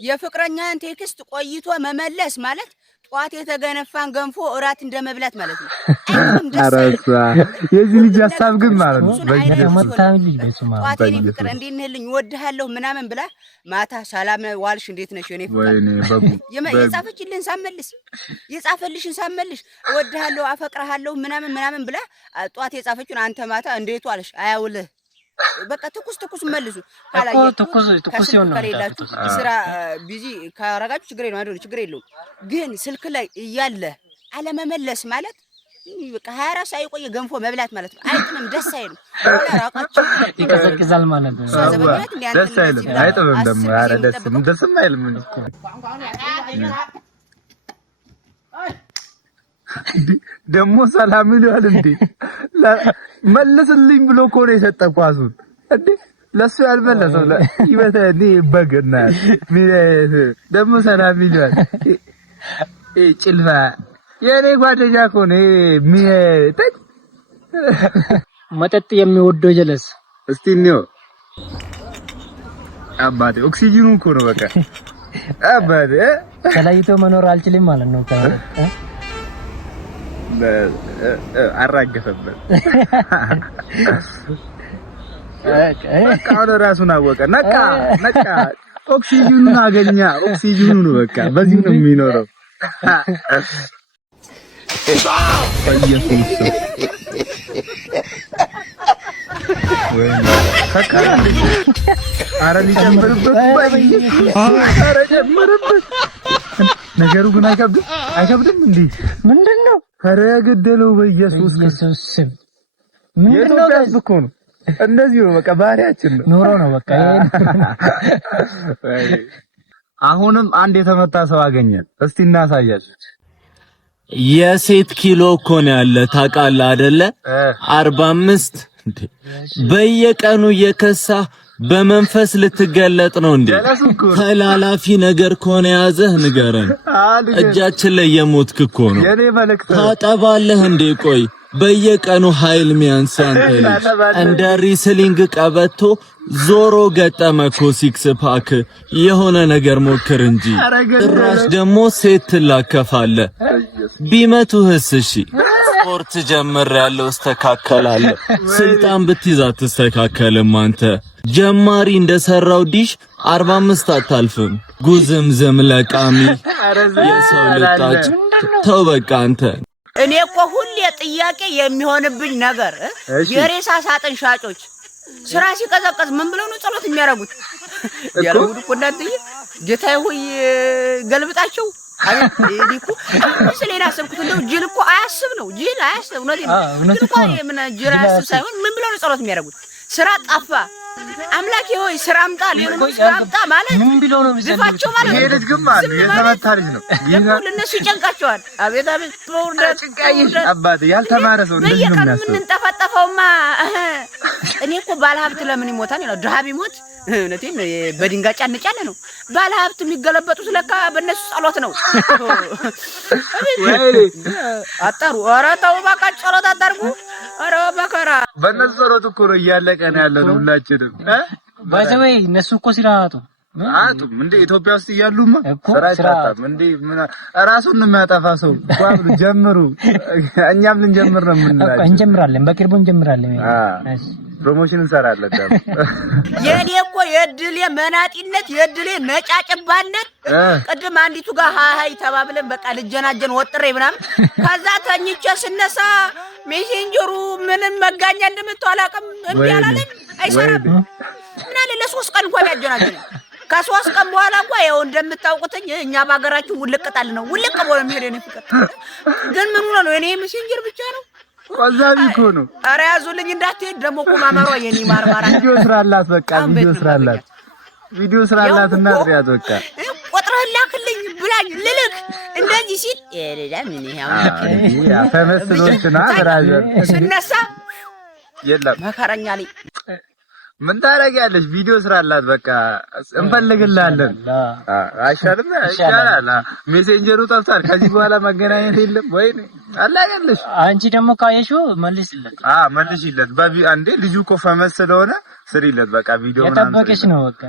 የፍቅረኛን ቴክስት ቆይቶ መመለስ ማለት ጧት የተገነፋን ገንፎ እራት እንደመብላት ማለት ነው። አራሳ የዚህ ልጅ ሐሳብ ግን ማለት ነው ጧት የኔ ፍቅር እንዴት ነህልኝ እወድሃለሁ ምናምን ብላ ማታ ሰላም ዋልሽ እንዴት ነሽ የኔ ፍቅር የጻፈችልን የጻፈልሽን ሳመልሽ እወድሃለሁ አፈቅርሃለሁ ምናምን ብላ ጧት የጻፈችውን አንተ ማታ እንዴት ዋልሽ አያውልህ በቃ ትኩስ መልሱ ካላየችሁ ትኩስ ይሆናል። ስራ ቢዚ ካረጋችሁ ችግር የለውም። ግን ስልክ ላይ እያለ አለመመለስ ማለት በቃ 24 ሰዓት የቆየ ገንፎ መብላት ማለት ነው። አይጥምም፣ ደስ አይልም። ራቃችሁ ይቀዘቅዛል ማለት ነው። ደስ አይልም፣ አይጥምም ደግሞ ኧረ ደስም አይልም። ደሞ ሰላም ይሏል እንዴ መልስልኝ ብሎ እኮ ነው የሰጠው ኳሱን እንዴ ለሱ ያልመለሰው ይበተኒ በግና ደሞ ሰላም ይሏል ጭልፋ የኔ ጓደኛ እኮ ነው መጠጥ የሚወደው ጀለስ እስቲ ነው አባቴ ኦክሲጅኑ እኮ ነው በቃ አባቴ ተለይቶ መኖር አልችልም ማለት ነው አራገፈበት በቃ ወደ ራሱን አወቀ ነቃ ኦክሲጅኑን አገኛ ኦክሲጅኑ ነው በቃ በዚህ ነው የሚኖረው ወይ ፈካራ አረኒ ጀምርበት አረ ጀምርበት ነገሩ ግን አይከብድም እንዴ ምንድነው ኧረ ገደለው በኢየሱስ ክርስቶስ ምንድነው እኮ ነው እንደዚህ ነው በቃ ባህሪያችን ነው ኑሮ ነው በቃ አሁንም አንድ የተመታ ሰው አገኘን እስቲ እናሳያችሁ የሴት ኪሎ እኮ ነው ያለ ታውቃለህ አይደለ 45 በየቀኑ የከሳ በመንፈስ ልትገለጥ ነው እንዴ ተላላፊ ነገር ኮነ ያዘህ ንገረን እጃችን ላይ የሞትክ እኮ ነው ታጠባለህ እንዴ ቆይ በየቀኑ ኃይል ሚያንሳን እንደ ሪስሊንግ ቀበቶ ዞሮ ገጠመኮ ሲክስ ፓክ የሆነ ነገር ሞክር እንጂ ራስ ደግሞ ሴት ትላከፋለ ቢመቱህስ እሺ ስፖርት ጀምር ያለው እስተካከላለሁ ስልጣን ብትይዝ አትስተካከልም አንተ ጀማሪ እንደሰራው ዲሽ 45 አታልፍም ጉዝምዝም ለቃሚ የሰው ልጣጭ ተው በቃ አንተ እኔ እኮ ሁሌ ጥያቄ የሚሆንብኝ ነገር የሬሳ ሳጥን ሻጮች ስራ ሲቀዘቀዝ ምን ብለው ነው ጸሎት የሚያረጉት ያረጉት እኮ እናንተዬ ጌታዬ ሆይ ገልብጣቸው አቤት ዲኩ ስለሌላ ሰብኩት እንደው ጅል እኮ አያስብ ነው ጅል አያስብ ነው እኮ ምን ጅል አያስብ ሳይሆን ምን ብለው ነው ጸሎት የሚያረጉት ስራ ጠፋ አምላኬ ሆይ ስራ አምጣ ሌሎች ስራ አምጣ ማለት ምን ቢለው ነው ዝፋቸው ማለት ይሄ ልጅ ግን ማለት የተመታ ልጅ ነው ለነሱ ይጨንቃቸዋል አቤት ፕሮርዳት ጭንቃይሽ አባቴ ያልተማረ ሰው እንደዚህ ነው የሚያስበው ምን ተፈጠፈውማ እኔ እኮ ባለሀብት ለምን ይሞታል ነው ድሃ ቢሞት እነቴን በድንጋይ ጫንጫለ ነው ባለሀብት የሚገለበጡት ለካ በእነሱ ጸሎት ነው አጣሩ ኧረ ተው በቃ ጸሎት አታርጉ ኧረ በከራ በእነሱ ጸሎት እኮ ነው እያለቀ ነው ያለነው ሁላችንም ባይዘዌ እነሱ እኮ ሲራቱ አጡም እንዴ ኢትዮጵያ ውስጥ እያሉማ ስራታም እንዴ ራሱን ነው የሚያጠፋ ሰው ቋም ጀምሩ እኛም ልንጀምር ነው የምንላቸው እንጀምራለን በቅርቡ እንጀምራለን ፕሮሞሽን እንሰራለን ደግሞ የኔ እኮ የድሌ መናጢነት የድሌ ነጫጭባነት ቅድም አንዲቱ ጋር ሃይ ተባብለን በቃ ልጀናጀን ወጥሬ ምናምን ከዛ ተኝቼ ስነሳ ሜሴንጀሩ ምንም መጋኛ እንደምትዋላቀም እንዴ አላለም አይሰራም ምን አለ ለ3 ቀን እንኳን ያጀናጀን ከ3 ቀን በኋላ እንኳን ያው እንደምታውቁትኝ እኛ ባገራችሁ ውልቅጣል ነው ውልቅ ብሎ የሚሄድ ነው ፍቅር ግን ምን ሆነ ነው እኔ ሜሴንጀር ብቻ ነው ቆዛቢ እኮ ነው ኧረ ያዙልኝ እንዳትሄድ ደግሞ እኮ ማማሯ የኔ ማርማራ ቪዲዮ ስራላት በቃ ቪዲዮ ስራላትና ጥሪያት በቃ ቆጥረህ ላክልኝ ብላኝ ልልክ እንደዚህ ሲል ለምን ይሄው ፈመስሎችና ብራዘር ስነሳ የለም መከረኛ ላይ ምን ታረጋለሽ ቪዲዮ ስራላት በቃ እንፈልግልሃለን አይሻልም አይሻላል ሜሴንጀሩ ጠፍቷል ከዚህ በኋላ መገናኘት የለም ወይ አላገለሽ አንቺ ደግሞ ካየሽው መልስለት መልሽለት አንዴ ልጁ እኮ ፈመስ ስለሆነ ስሪለት በቃ ቪዲዮ ምናምን የጠበቀሽ ነው በቃ